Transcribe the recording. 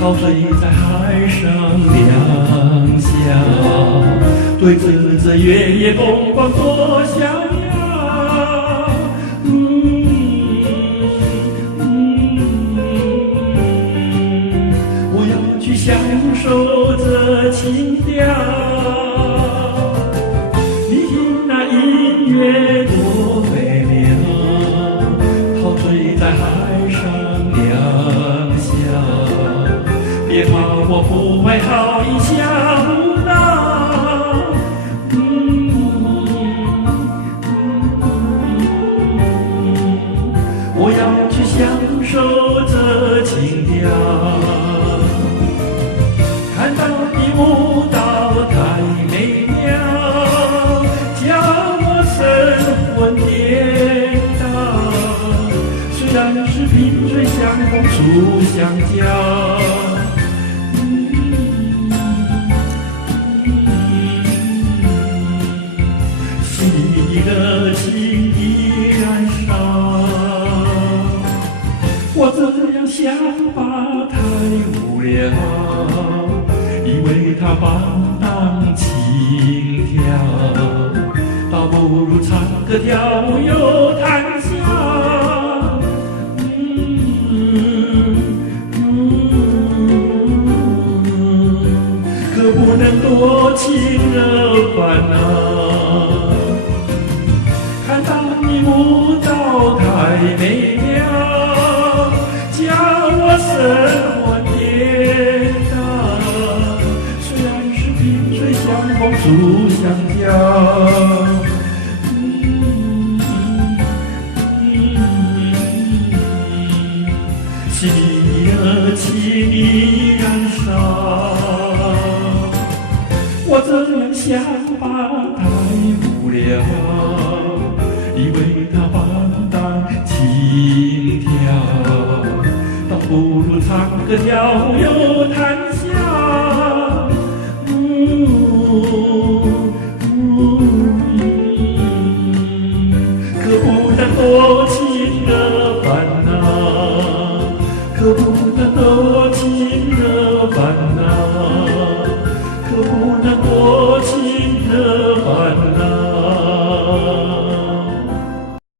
陶醉在海上两小，对着这月夜风光多逍遥。我要去享受这情调，你听那音乐多美妙，陶醉在海上两小，别怕我不会好一下舞蹈。我要去享受这情调，看到你舞蹈太美妙，叫我神魂颠倒。虽然是萍水相逢初相交，心里的情依然烧。我这样想法太无聊，以为它放荡轻佻，倒不如唱歌跳舞又谈笑。可不能多情惹烦恼，看到你舞蹈太美妙，叫我神魂颠倒。虽然是萍水相逢初相交，心里的情依然烧。我这样想法太无聊，以为它放荡轻佻，倒不如唱歌跳舞又谈笑。可不能多情惹烦恼，可不能多